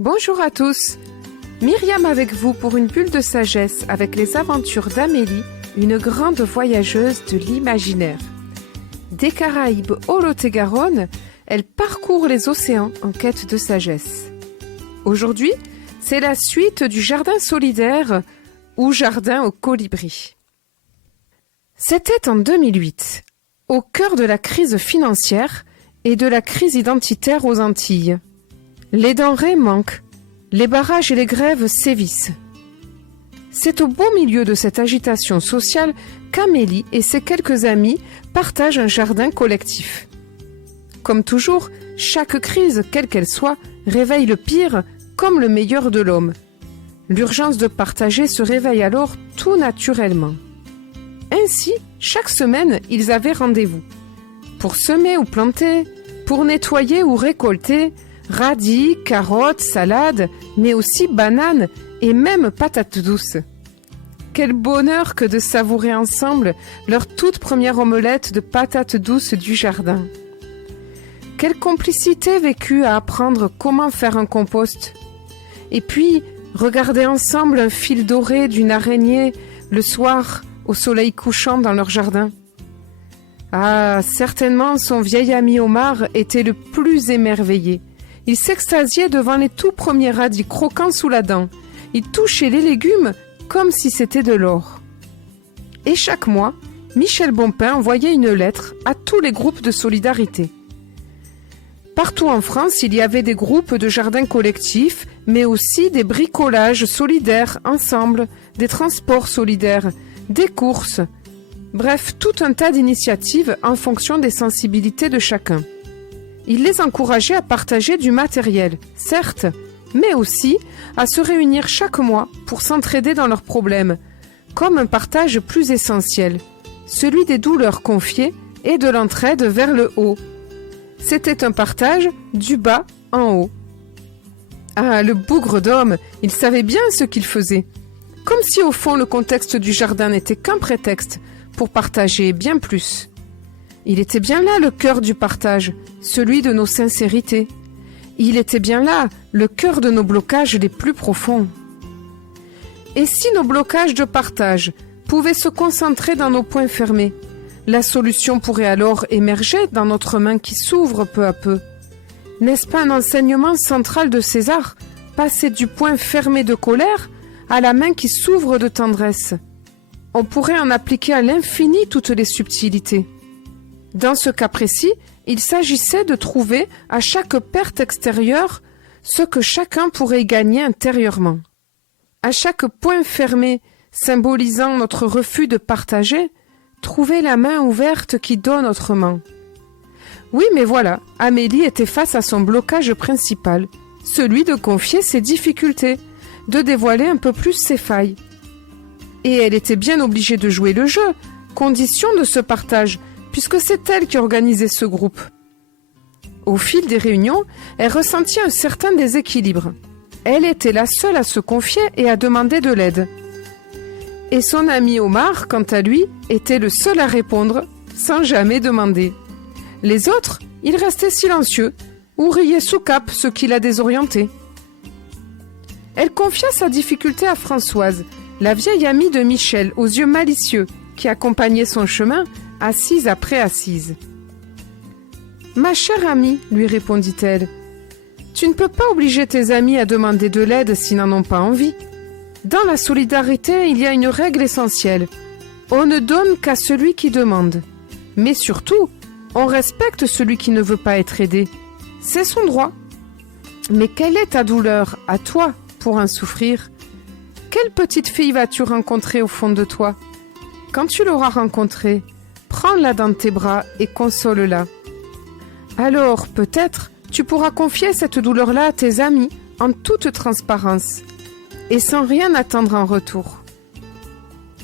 Bonjour à tous, Myriam avec vous pour une bulle de sagesse avec les aventures d'Amélie, une grande voyageuse de l'imaginaire. Des Caraïbes au Lot-et-Garonne, elle parcourt les océans en quête de sagesse. Aujourd'hui, c'est la suite du jardin solidaire ou jardin au colibri. C'était en 2008, au cœur de la crise financière et de la crise identitaire aux Antilles. Les denrées manquent, les barrages et les grèves sévissent. C'est au beau milieu de cette agitation sociale qu'Amélie et ses quelques amis partagent un jardin collectif. Comme toujours, chaque crise, quelle qu'elle soit, réveille le pire comme le meilleur de l'homme. L'urgence de partager se réveille alors tout naturellement. Ainsi, chaque semaine, ils avaient rendez-vous. Pour semer ou planter, pour nettoyer ou récolter, radis, carottes, salades, mais aussi bananes et même patates douces. Quel bonheur que de savourer ensemble leur toute première omelette de patates douces du jardin. Quelle complicité vécue à apprendre comment faire un compost. Et puis, regarder ensemble un fil doré d'une araignée le soir au soleil couchant dans leur jardin. Ah, certainement son vieil ami Omar était le plus émerveillé. Il s'extasiait devant les tout premiers radis croquants sous la dent. Il touchait les légumes comme si c'était de l'or. Et chaque mois, Michel Bonpin envoyait une lettre à tous les groupes de solidarité. Partout en France, il y avait des groupes de jardins collectifs, mais aussi des bricolages solidaires ensemble, des transports solidaires, des courses. Bref, tout un tas d'initiatives en fonction des sensibilités de chacun. Il les encourageait à partager du matériel, certes, mais aussi à se réunir chaque mois pour s'entraider dans leurs problèmes, comme un partage plus essentiel, celui des douleurs confiées et de l'entraide vers le haut. C'était un partage du bas en haut. Ah, le bougre d'homme, il savait bien ce qu'il faisait. Comme si au fond le contexte du jardin n'était qu'un prétexte pour partager bien plus. Il était bien là le cœur du partage, celui de nos sincérités. Il était bien là le cœur de nos blocages les plus profonds. Et si nos blocages de partage pouvaient se concentrer dans nos points fermés, la solution pourrait alors émerger dans notre main qui s'ouvre peu à peu. N'est-ce pas un enseignement central de César, passer du point fermé de colère à la main qui s'ouvre de tendresse? On pourrait en appliquer à l'infini toutes les subtilités. Dans ce cas précis, il s'agissait de trouver à chaque perte extérieure ce que chacun pourrait gagner intérieurement. À chaque point fermé symbolisant notre refus de partager, trouver la main ouverte qui donne autrement. Oui, mais voilà, Amélie était face à son blocage principal, celui de confier ses difficultés, de dévoiler un peu plus ses failles. Et elle était bien obligée de jouer le jeu, condition de ce partage, puisque c'est elle qui organisait ce groupe. Au fil des réunions, elle ressentit un certain déséquilibre. Elle était la seule à se confier et à demander de l'aide. Et son ami Omar, quant à lui, était le seul à répondre, sans jamais demander. Les autres, ils restaient silencieux, ou riaient sous cape, ce qui la désorientait. Elle confia sa difficulté à Françoise, la vieille amie de Michel, aux yeux malicieux, qui accompagnait son chemin, assise après assise. « Ma chère amie, lui répondit-elle, tu ne peux pas obliger tes amis à demander de l'aide s'ils n'en ont pas envie. Dans la solidarité, il y a une règle essentielle. On ne donne qu'à celui qui demande. Mais surtout, on respecte celui qui ne veut pas être aidé. C'est son droit. Mais quelle est ta douleur, à toi, pour en souffrir? Quelle petite fille vas-tu rencontrer au fond de toi? Quand tu l'auras rencontrée, prends-la dans tes bras et console-la. Alors, peut-être, tu pourras confier cette douleur-là à tes amis en toute transparence et sans rien attendre en retour. »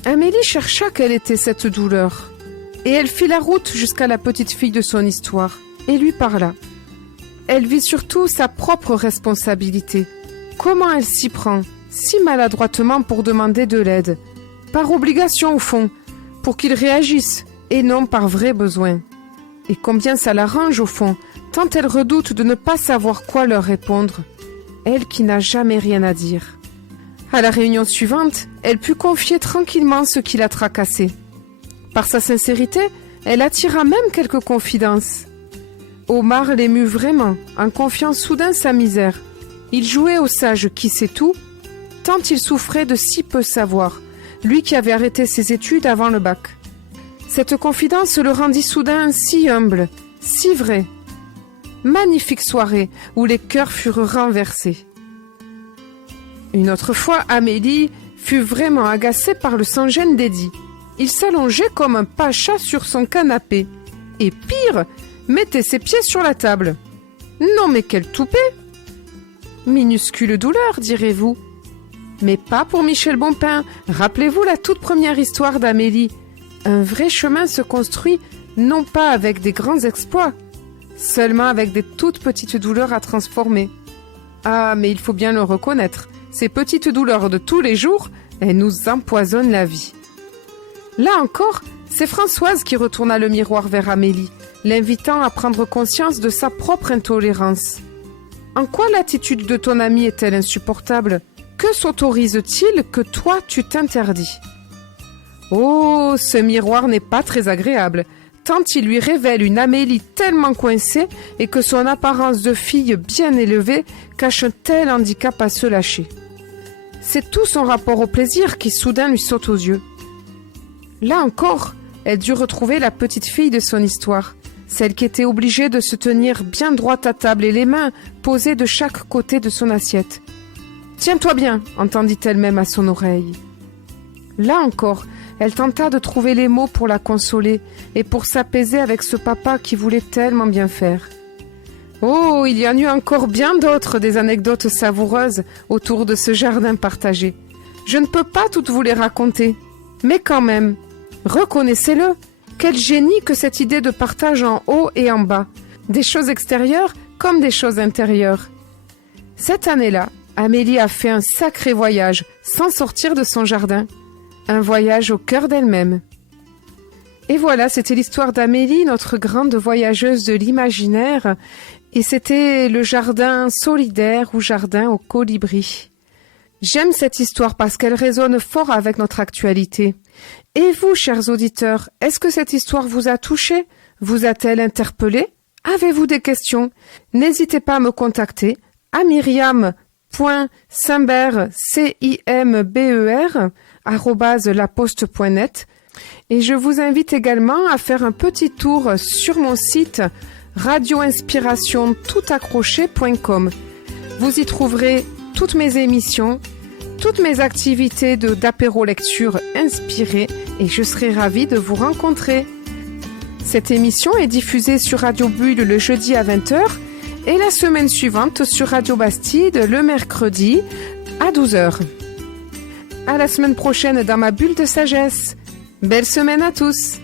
Amélie chercha quelle était cette douleur et elle fit la route jusqu'à la petite fille de son histoire et lui parla. Elle vit surtout sa propre responsabilité. Comment elle s'y prend, si maladroitement pour demander de l'aide, par obligation au fond, pour qu'il réagisse et non par vrai besoin. Et combien ça l'arrange au fond, tant elle redoute de ne pas savoir quoi leur répondre. elle qui n'a jamais rien à dire. À la réunion suivante, elle put confier tranquillement ce qui la tracassait. Par sa sincérité, elle attira même quelques confidences. Omar l'émut vraiment, en confiant soudain sa misère. Il jouait au sage qui sait tout, tant il souffrait de si peu savoir, lui qui avait arrêté ses études avant le bac. Cette confidence le rendit soudain si humble, si vrai. Magnifique soirée où les cœurs furent renversés. Une autre fois, Amélie fut vraiment agacée par le sans-gêne d'Eddie. Il s'allongeait comme un pacha sur son canapé. Et pire, mettait ses pieds sur la table. Non mais quel toupet! Minuscule douleur, direz-vous. Mais pas pour Michel Bonpin. Rappelez-vous la toute première histoire d'Amélie. Un vrai chemin se construit non pas avec des grands exploits, seulement avec des toutes petites douleurs à transformer. Ah, mais il faut bien le reconnaître, ces petites douleurs de tous les jours, elles nous empoisonnent la vie. Là encore, c'est Françoise qui retourna le miroir vers Amélie, l'invitant à prendre conscience de sa propre intolérance. En quoi l'attitude de ton ami est-elle insupportable? Que s'autorise-t-il que toi tu t'interdis? Oh, ce miroir n'est pas très agréable, tant il lui révèle une Amélie tellement coincée et que son apparence de fille bien élevée cache un tel handicap à se lâcher. C'est tout son rapport au plaisir qui soudain lui saute aux yeux. Là encore, elle dut retrouver la petite fille de son histoire, celle qui était obligée de se tenir bien droite à table et les mains posées de chaque côté de son assiette. « Tiens-toi bien !» entendit-elle même à son oreille. Là encore, elle tenta de trouver les mots pour la consoler et pour s'apaiser avec ce papa qui voulait tellement bien faire. Oh, il y en eut encore bien d'autres, des anecdotes savoureuses autour de ce jardin partagé. Je ne peux pas toutes vous les raconter, mais quand même, reconnaissez-le, quel génie que cette idée de partage en haut et en bas, des choses extérieures comme des choses intérieures. Cette année-là, Amélie a fait un sacré voyage sans sortir de son jardin. Un voyage au cœur d'elle-même. Et voilà, c'était l'histoire d'Amélie, notre grande voyageuse de l'imaginaire, et c'était le jardin solidaire ou jardin au colibri. J'aime cette histoire parce qu'elle résonne fort avec notre actualité. Et vous, chers auditeurs, est-ce que cette histoire vous a touché? Vous a-t-elle interpellé? Avez-vous des questions? N'hésitez pas à me contacter à myriam.simber, @laposte.net, et je vous invite également à faire un petit tour sur mon site radioinspirationtoutaccroché.com. Vous y trouverez toutes mes émissions, toutes mes activités d'apéro lecture inspirée, et je serai ravie de vous rencontrer. Cette émission est diffusée sur Radio Bulle le jeudi à 20h et la semaine suivante sur Radio Bastide le mercredi à 12h. À la semaine prochaine dans ma bulle de sagesse. Belle semaine à tous!